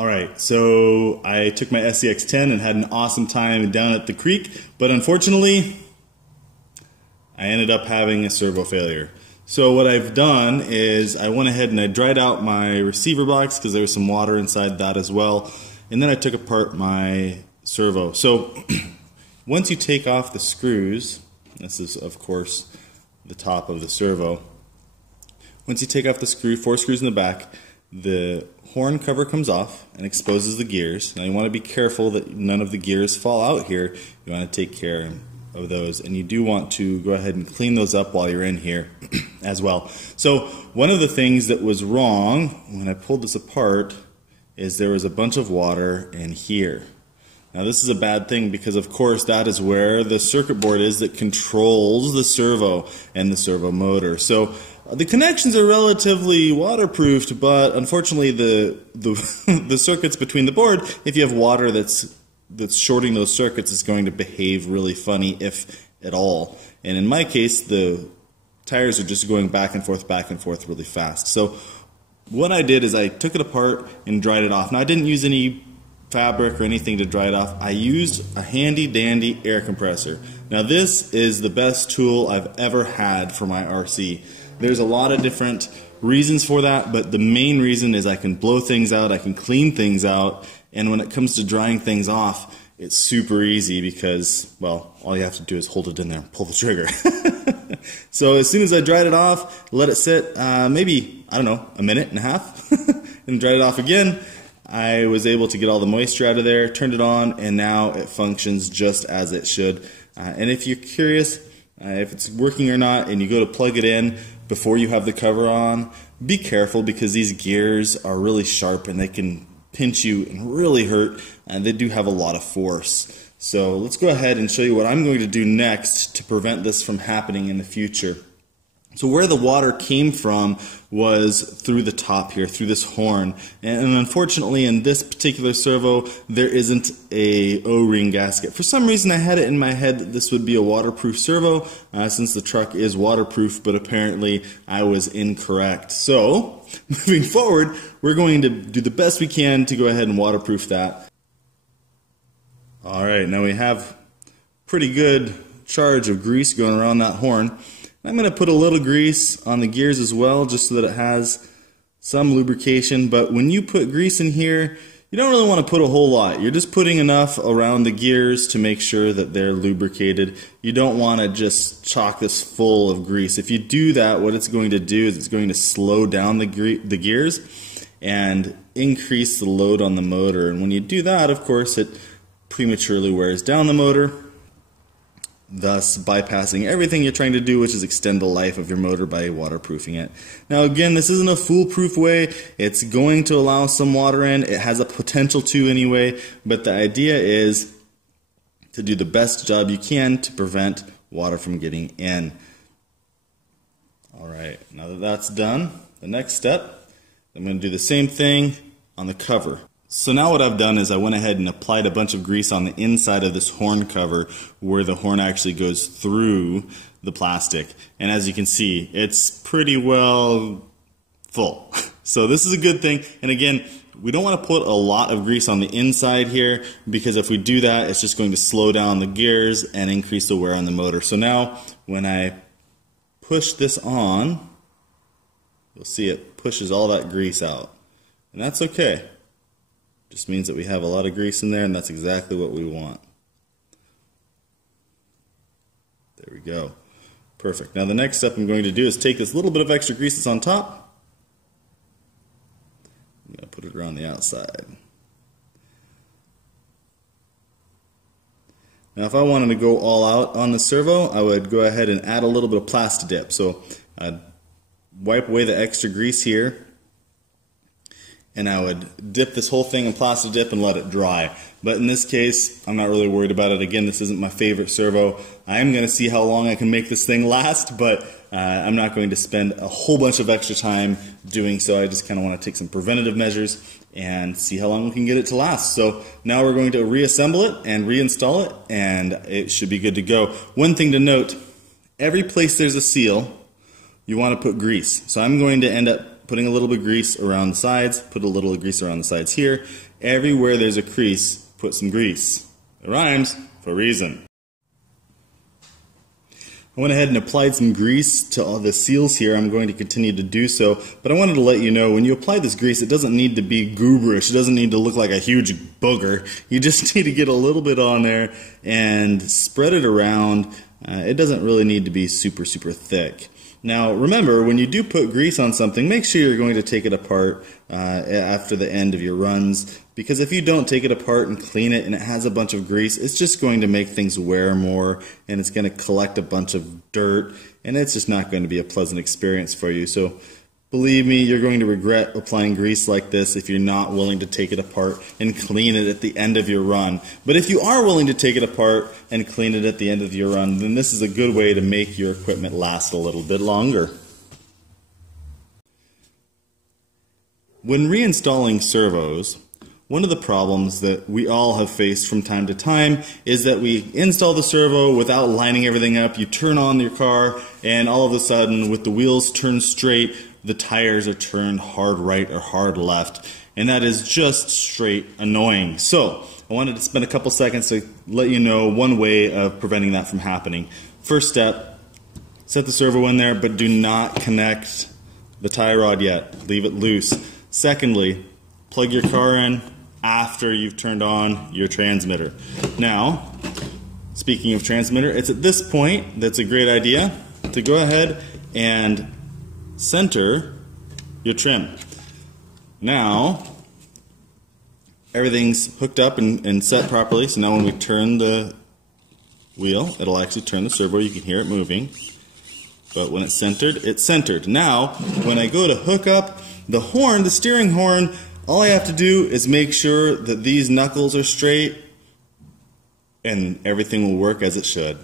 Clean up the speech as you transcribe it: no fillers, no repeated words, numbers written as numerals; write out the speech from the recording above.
Alright, so I took my SCX10 and had an awesome time down at the creek, but unfortunately, I ended up having a servo failure. So what I've done is I went ahead and I dried out my receiver box because there was some water inside that as well, and then I took apart my servo. So once you take off the screws, this is of course the top of the servo, once you take off the screw, 4 screws in the back, the horn cover comes off and exposes the gears. Now you want to be careful that none of the gears fall out here. You want to take care of those, and you do want to go ahead and clean those up while you're in here as well. So one of the things that was wrong when I pulled this apart is there was a bunch of water in here. Now this is a bad thing because of course that is where the circuit board is that controls the servo and the servo motor. So the connections are relatively waterproofed, but unfortunately the circuits between the board, if you have water that's shorting those circuits, is going to behave really funny, if at all. And in my case, the tires are just going back and forth really fast. So what I did is I took it apart and dried it off. Now I didn't use any fabric or anything to dry it off. I used a handy dandy air compressor. Now this is the best tool I've ever had for my RC. There's a lot of different reasons for that, but the main reason is I can blow things out, I can clean things out, and when it comes to drying things off, it's super easy because, well, all you have to do is hold it in there and pull the trigger. So as soon as I dried it off, let it sit maybe, I don't know, a minute and a half, and dried it off again, I was able to get all the moisture out of there, turned it on, and now it functions just as it should. And if you're curious if it's working or not, and you go to plug it in before you have the cover on, be careful because these gears are really sharp and they can pinch you and really hurt, and they do have a lot of force. So let's go ahead and show you what I'm going to do next to prevent this from happening in the future. So where the water came from was through the top here, through this horn. And unfortunately in this particular servo, there isn't a O-ring gasket. For some reason I had it in my head that this would be a waterproof servo, since the truck is waterproof, but apparently I was incorrect. So, moving forward, we're going to do the best we can to go ahead and waterproof that. Alright, now we have pretty good charge of grease going around that horn. I'm going to put a little grease on the gears as well, just so that it has some lubrication. But when you put grease in here, you don't really want to put a whole lot. You're just putting enough around the gears to make sure that they're lubricated. You don't want to just chock this full of grease. If you do that, what it's going to do is it's going to slow down the gears and increase the load on the motor. And when you do that, of course, it prematurely wears down the motor, thus bypassing everything you're trying to do, which is extend the life of your motor by waterproofing it. Now again, this isn't a foolproof way. It's going to allow some water in. It has a potential to anyway, but the idea is to do the best job you can to prevent water from getting in. Alright, now that that's done, the next step, I'm going to do the same thing on the cover. So now what I've done is I went ahead and applied a bunch of grease on the inside of this horn cover where the horn actually goes through the plastic. And as you can see, it's pretty well full. So this is a good thing. And again, we don't want to put a lot of grease on the inside here, because if we do that, it's just going to slow down the gears and increase the wear on the motor. So now when I push this on, you'll see it pushes all that grease out. And that's okay. Just means that we have a lot of grease in there, and that's exactly what we want. There we go. Perfect. Now the next step I'm going to do is take this little bit of extra grease that's on top. I'm going to put it around the outside. Now if I wanted to go all out on the servo, I would go ahead and add a little bit of Plastidip. So I'd wipe away the extra grease here, and I would dip this whole thing in Plastidip and let it dry. But in this case, I'm not really worried about it. Again, this isn't my favorite servo. I am going to see how long I can make this thing last, but I'm not going to spend a whole bunch of extra time doing so. I just kind of want to take some preventative measures and see how long we can get it to last. So now we're going to reassemble it and reinstall it, and it should be good to go. One thing to note, every place there's a seal, you want to put grease. So I'm going to end up putting a little bit of grease around the sides, put a little grease around the sides here. Everywhere there's a crease, put some grease. It rhymes for a reason. I went ahead and applied some grease to all the seals here. I'm going to continue to do so, but I wanted to let you know when you apply this grease, it doesn't need to be gooberish. It doesn't need to look like a huge booger. You just need to get a little bit on there and spread it around. It doesn't really need to be super thick. Now remember, when you do put grease on something, make sure you're going to take it apart after the end of your runs, because if you don't take it apart and clean it and it has a bunch of grease, it's just going to make things wear more and it's going to collect a bunch of dirt and it's just not going to be a pleasant experience for you. So believe me, you're going to regret applying grease like this if you're not willing to take it apart and clean it at the end of your run. But if you are willing to take it apart and clean it at the end of your run, then this is a good way to make your equipment last a little bit longer. When reinstalling servos, one of the problems that we all have faced from time to time is that we install the servo without lining everything up. You turn on your car and all of a sudden, with the wheels turned straight, the tires are turned hard right or hard left, and that is just straight annoying. So I wanted to spend a couple seconds to let you know one way of preventing that from happening. First step, set the servo in there, but do not connect the tie rod yet. Leave it loose. Secondly, plug your car in after you've turned on your transmitter. Now, speaking of transmitter, it's at this point that's a great idea to go ahead and center your trim. Now, everything's hooked up and set properly, so now when we turn the wheel, it'll actually turn the servo. You can hear it moving. But when it's centered. Now, when I go to hook up the horn, the steering horn, all I have to do is make sure that these knuckles are straight and everything will work as it should.